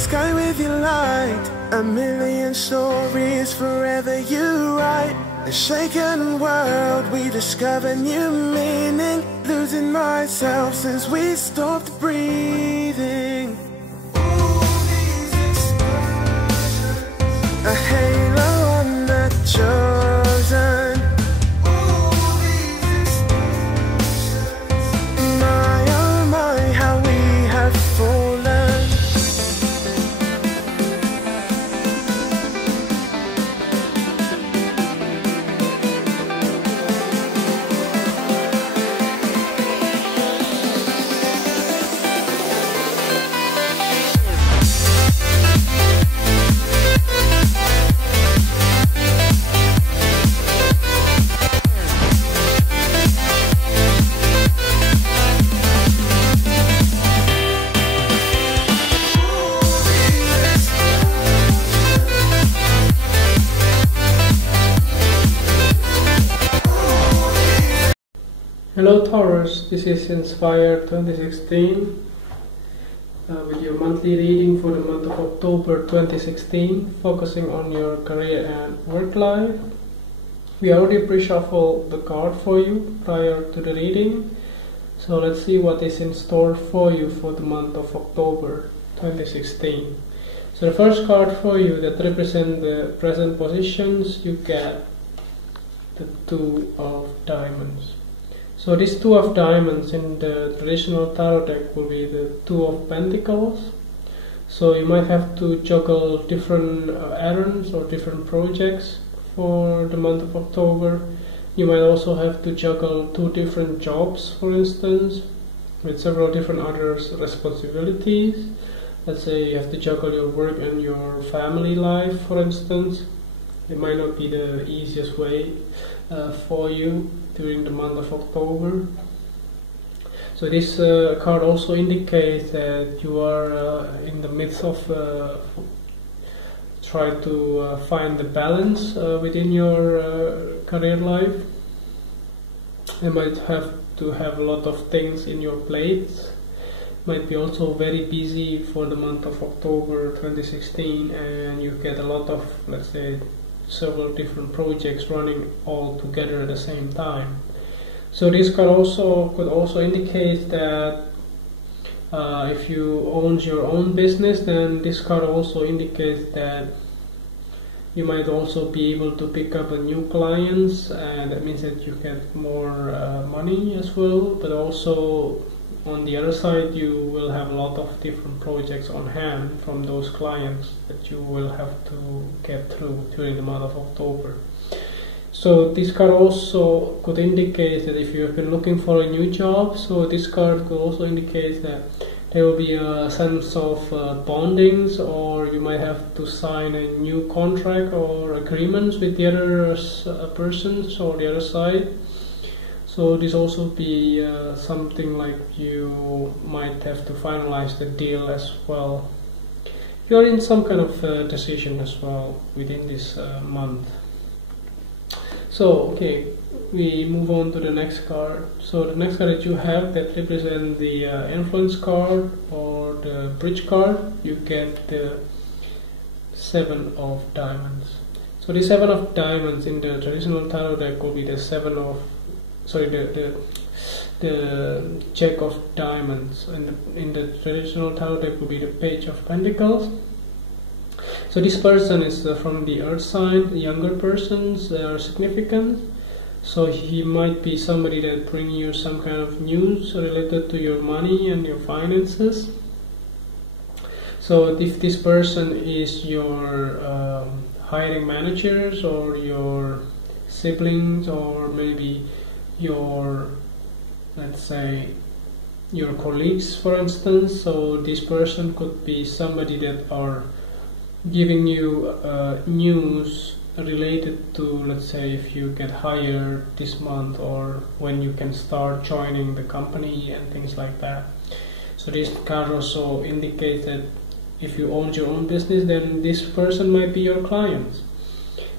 sky with your light. A million stories forever you write. A shaken world, we discover new meaning. Losing myself since we stopped breathing. A halo on the chosen. My oh my, how we have fallen. Hello Taurus, this is Inspire 2016 with your monthly reading for the month of October 2016, focusing on your career and work life. We already pre-shuffled the card for you prior to the reading, so let's see what is in store for you for the month of October 2016. So the first card for you that represents the present positions, you get the Two of Diamonds. So this Two of Diamonds in the traditional tarot deck will be the Two of Pentacles. So you might have to juggle different errands or different projects for the month of October. You might also have to juggle two different jobs, for instance, with several different other responsibilities. Let's say you have to juggle your work and your family life, for instance. It might not be the easiest way for you during the month of October. So this card also indicates that you are in the midst of try to find the balance within your career life. You might have to have a lot of things in your plate. Might be also very busy for the month of October 2016, and you get a lot of, let's say, several different projects running all together at the same time. So this could also indicate that if you own your own business, then this card also indicates that you might also be able to pick up a new clients, and that means that you get more money as well. But also on the other side, you will have a lot of different projects on hand from those clients that you will have to get through during the month of October. So this card also could indicate that if you have been looking for a new job, so this card could also indicate that there will be a sense of bondings, or you might have to sign a new contract or agreements with the other persons or the other side. So this also be something like you might have to finalize the deal as well. You're in some kind of decision as well within this month. So okay, we move on to the next card. So the next card that you have that represents the influence card or the bridge card, you get the Seven of Diamonds. So the Seven of Diamonds in the traditional tarot deck will be the the Jack of Diamonds, and in the traditional tarot deck will be the Page of Pentacles. So this person is from the earth sign. The younger persons, they are significant. So he might be somebody that brings you some kind of news related to your money and your finances. So if this person is your hiring managers or your siblings, or maybe your, let's say, your colleagues, for instance, so this person could be somebody that are giving you news related to, let's say, if you get hired this month or when you can start joining the company and things like that. So this card also indicates that if you own your own business, then this person might be your clients.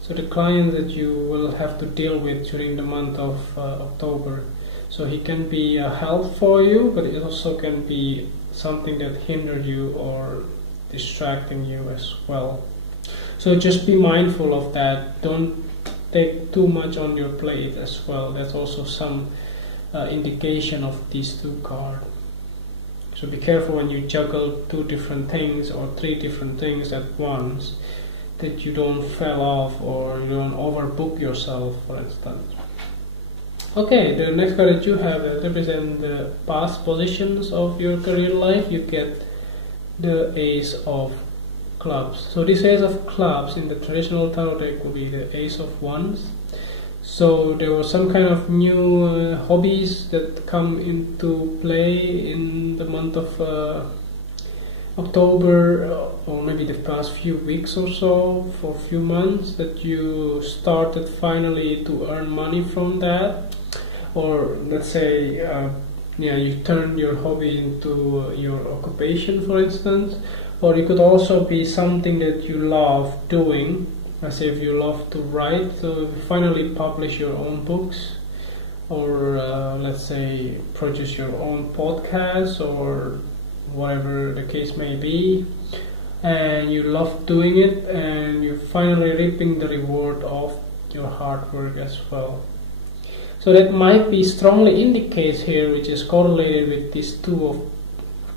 So the client that you will have to deal with during the month of October. So he can be a help for you, but it also can be something that hinders you or distracting you as well. So just be mindful of that. Don't take too much on your plate as well. That's also some indication of these two cards. So be careful when you juggle 2 different things or 3 different things at once, that you don't fall off or you don't overbook yourself, for instance. Okay, the next card that you have represent the past positions of your career life. You get the Ace of Clubs. So this Ace of Clubs in the traditional tarot deck will be the Ace of Wands. So there were some kind of new hobbies that come into play in the month of October, or maybe the past few weeks or so, for a few months, that you started finally to earn money from that, or let's say you turned your hobby into your occupation, for instance. Or it could also be something that you love doing. Let's say if you love to write, so you finally publish your own books, or let's say produce your own podcast, or whatever the case may be, and you love doing it, and you're finally reaping the reward of your hard work as well. So that might be strongly indicates here, which is correlated with these 2 of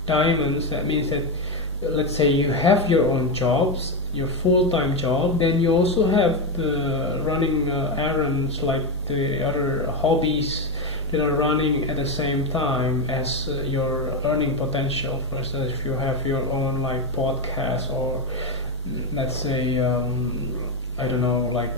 diamonds. That means that, let's say you have your own jobs, your full-time job, then you also have the running errands, like the other hobbies that are running at the same time as your earning potential. For instance, if you have your own like podcast, or let's say I don't know, like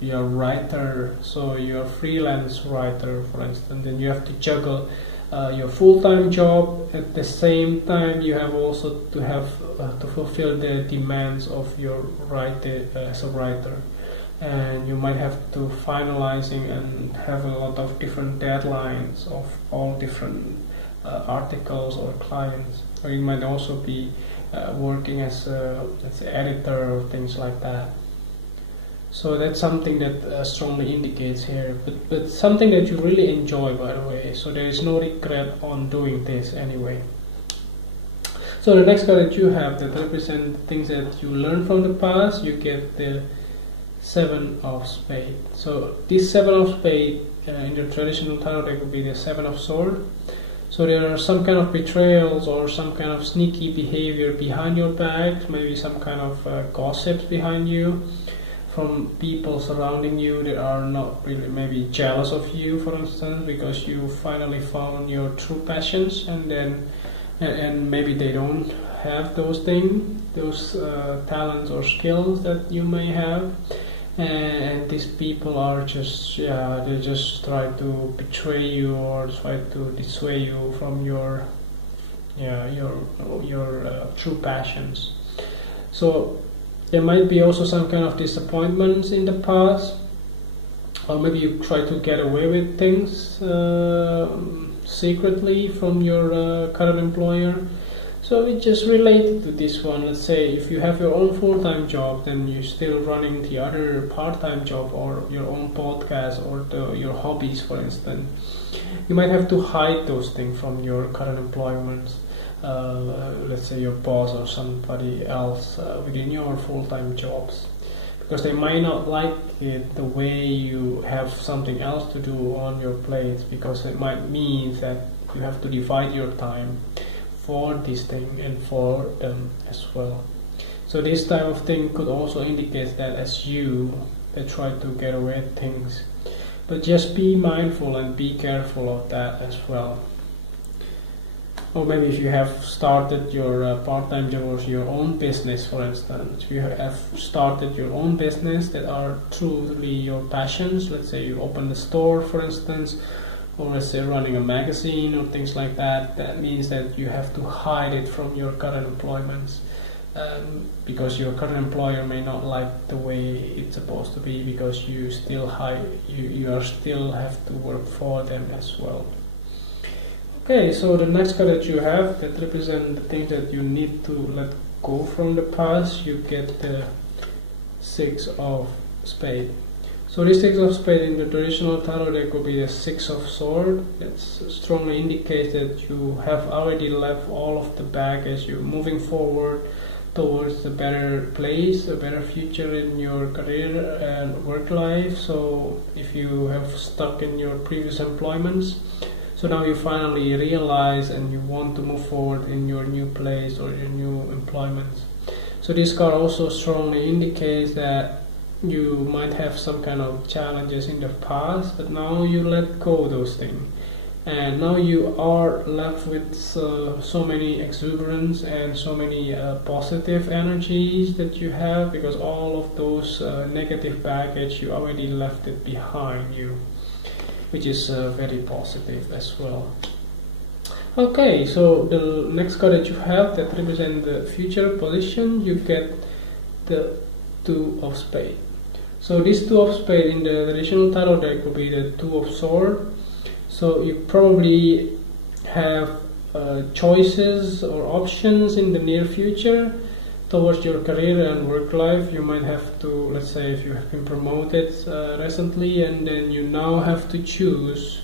you're a writer, so you're a freelance writer, for instance, then you have to juggle your full-time job. At the same time, you have also to have to fulfill the demands of your writer as a writer, and you might have to finalizing and have a lot of different deadlines of all different articles or clients. Or you might also be working as a, let's say, editor or things like that. So that's something that strongly indicates here, but something that you really enjoy, by the way, so there is no regret on doing this anyway. So the next card that you have that represent things that you learn from the past, you get the 7 of Spades. So this 7 of Spades in the traditional tarot deck would be the 7 of Swords. So there are some kind of betrayals or some kind of sneaky behavior behind your back, maybe some kind of gossips behind you, from people surrounding you that are not really maybe jealous of you, for instance, because you finally found your true passions, and then and maybe they don't have those things, those talents or skills that you may have, and these people are just they just try to betray you or try to dissuade you from your true passions. So there might be also some kind of disappointments in the past, or maybe you try to get away with things secretly from your current employer. So it just related to this one. Let's say if you have your own full-time job, then you're still running the other part-time job or your own podcast or your hobbies, for instance. You might have to hide those things from your current employment. Let's say your boss or somebody else within your full-time jobs, because they might not like it the way you have something else to do on your plate, because it might mean that you have to divide your time for this thing and for them as well. So this type of thing could also indicate that as you that try to get away with things, but just be mindful and be careful of that as well. Or maybe if you have started your part-time job or your own business, for instance, if you have started your own business that are truly your passions, let's say you open a store, for instance, or let's say running a magazine or things like that, that means that you have to hide it from your current employments, because your current employer may not like the way it's supposed to be, because you still still have to work for them as well. Okay, so the next card that you have that represent the things that you need to let go from the past, you get the 6 of Spades. So this 6 of Spades in the traditional tarot deck will be the 6 of Swords. That strongly indicates that you have already left all of the baggage, you're moving forward towards a better place, a better future in your career and work life. So if you have stuck in your previous employments, so now you finally realize and you want to move forward in your new place or your new employment. So this card also strongly indicates that you might have some kind of challenges in the past, but now you let go of those things. And now you are left with so many exuberance and so many positive energies that you have, because all of those negative baggage, you already left it behind you, which is very positive as well. Okay, so the next card that you have that represents the future position, you get the Two of Spades. So this Two of Spades in the traditional tarot deck will be the Two of Swords. So you probably have choices or options in the near future towards your career and work life. You might have to, let's say if you have been promoted recently, and then you now have to choose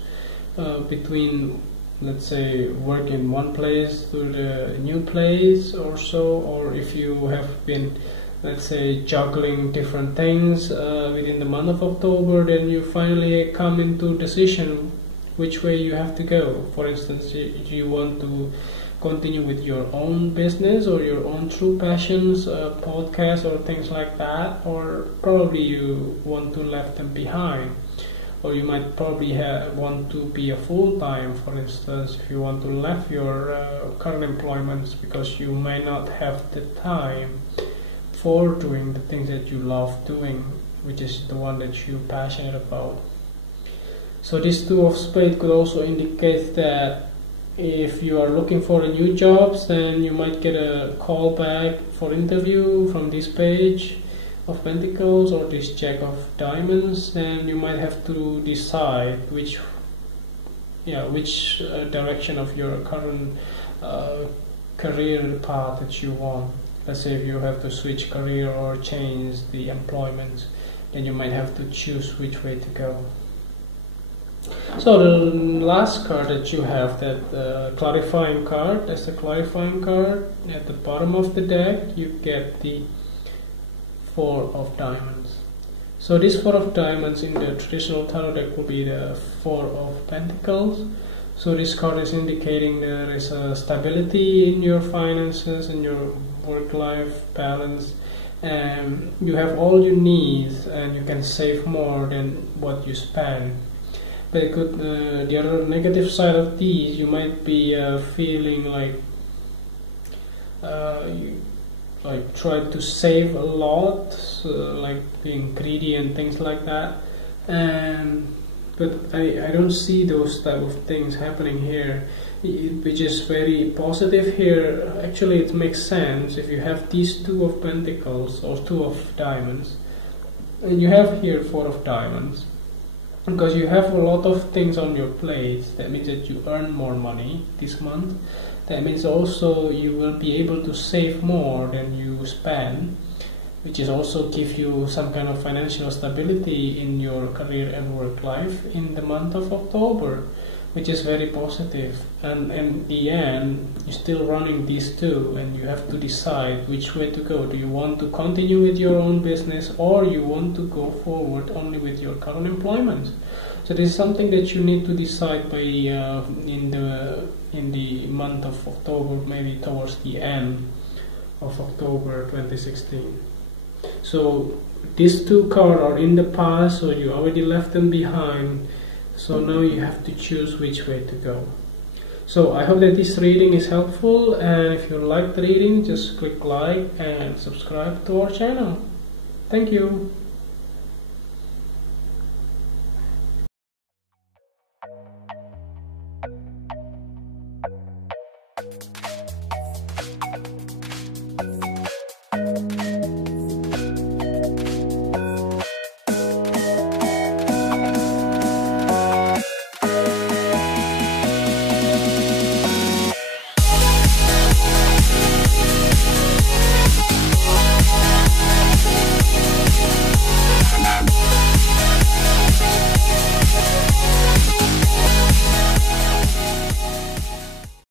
between, let's say, work in one place to the new place or so, or if you have been, let's say, juggling different things within the month of October, then you finally come into decision which way you have to go. For instance, do you want to continue with your own business or your own true passions, podcast or things like that, or probably you want to leave them behind, or you might probably want to be a full-time, for instance, if you want to leave your current employments because you may not have the time for doing the things that you love doing, which is the one that you're passionate about. So this Two of Spades could also indicate that if you are looking for a new jobs, then you might get a call back for interview from this Page of Pentacles or this Jack of Diamonds, and you might have to decide which direction of your current career path that you want. Let's say if you have to switch career or change the employment, then you might have to choose which way to go. So the last card that you have, that clarifying card, that's the clarifying card. At the bottom of the deck you get the Four of Diamonds. So this Four of Diamonds in the traditional tarot deck will be the Four of Pentacles. So this card is indicating there is a stability in your finances, in your work-life balance, and you have all you need and you can save more than what you spend. But it could, the other negative side of these, you might be feeling like you try to save a lot, like being greedy and things like that. But I don't see those type of things happening here, which is very positive here. Actually, it makes sense if you have these Two of Pentacles or Two of Diamonds, and you have here Four of Diamonds. Because you have a lot of things on your plate, that means that you earn more money this month. That means also you will be able to save more than you spend, which is also give you some kind of financial stability in your career and work life in the month of October, which is very positive. And in the end, you're still running these two, and you have to decide which way to go. Do you want to continue with your own business, or you want to go forward only with your current employment? So this is something that you need to decide by in the month of October, maybe towards the end of October 2016. So these two cards are in the past, so you already left them behind. So now you have to choose which way to go. So I hope that this reading is helpful, and if you like the reading, just click like and subscribe to our channel. Thank you.